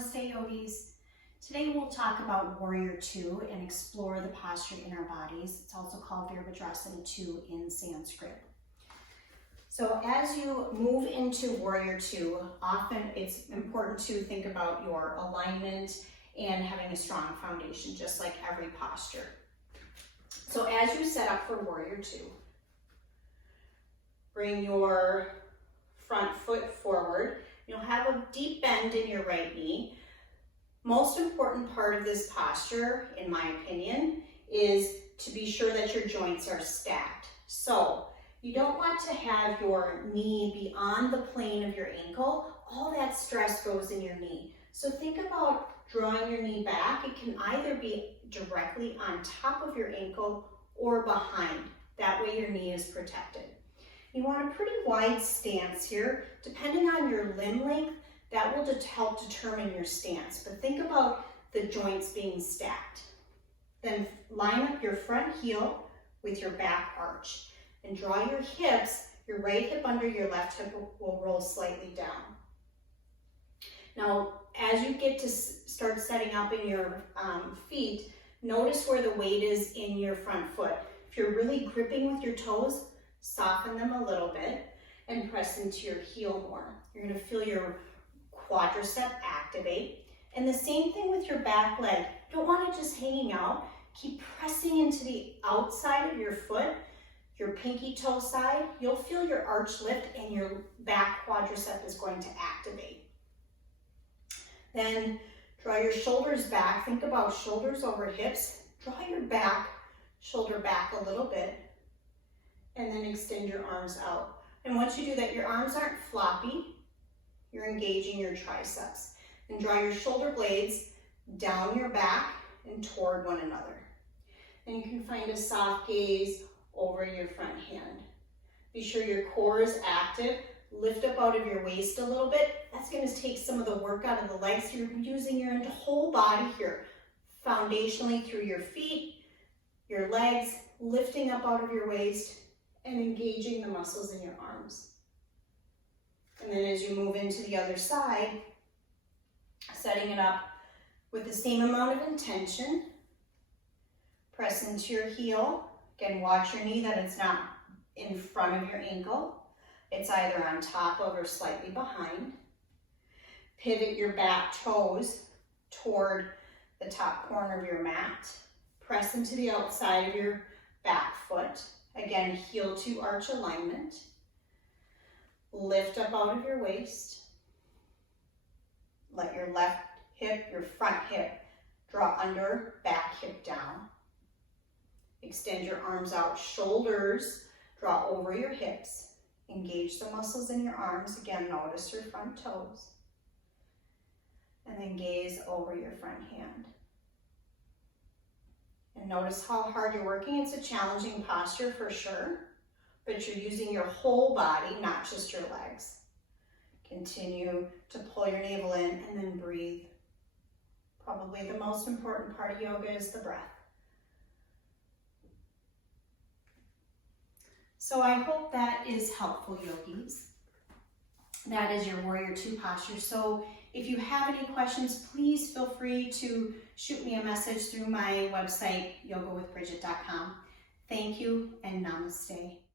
Namaste yogis. Today we'll talk about Warrior 2 and explore the posture in our bodies. It's also called Virabhadrasana 2 in Sanskrit. So as you move into Warrior 2, often it's important to think about your alignment and having a strong foundation, just like every posture. So as you set up for Warrior 2, bring your front foot forward. You'll have a deep bend in your right knee. Most important part of this posture, in my opinion, is to be sure that your joints are stacked. So you don't want to have your knee beyond the plane of your ankle. All that stress goes in your knee. So think about drawing your knee back. It can either be directly on top of your ankle or behind. That way your knee is protected. You want a pretty wide stance here. Depending on your limb length, that will help determine your stance. But think about the joints being stacked. Then line up your front heel with your back arch and draw your hips. Your right hip under your left hip will roll slightly down. Now, as you get to start setting up in your feet, notice where the weight is in your front foot. If you're really gripping with your toes, soften them a little bit and press into your heel more. You're going to feel your quadricep activate. And the same thing with your back leg. You don't want it just hanging out. Keep pressing into the outside of your foot, your pinky toe side. You'll feel your arch lift and your back quadricep is going to activate. Then draw your shoulders back. Think about shoulders over hips. Draw your shoulder back a little bit. And then extend your arms out. And once you do that, your arms aren't floppy. You're engaging your triceps. And draw your shoulder blades down your back and toward one another. And you can find a soft gaze over your front hand. Be sure your core is active. Lift up out of your waist a little bit. That's going to take some of the work out of the legs. You're using your whole body here. Foundationally through your feet, your legs, lifting up out of your waist, and engaging the muscles in your arms. And then as you move into the other side, setting it up with the same amount of intention, press into your heel. Again, watch your knee that it's not in front of your ankle. It's either on top of or slightly behind. Pivot your back toes toward the top corner of your mat. Press into the outside of your back foot. Again, heel to arch alignment. Lift up out of your waist. Let your left hip, your front hip, draw under, back hip down. Extend your arms out, shoulders draw over your hips. Engage the muscles in your arms. Again, notice your front toes. And then gaze over your front hand. And notice how hard you're working. It's a challenging posture for sure, but you're using your whole body, not just your legs. Continue to pull your navel in and then breathe. Probably the most important part of yoga is the breath. So I hope that is helpful, yogis. That is your Warrior 2 posture. So if you have any questions, please feel free to shoot me a message through my website, yogawithbridget.com. Thank you and namaste.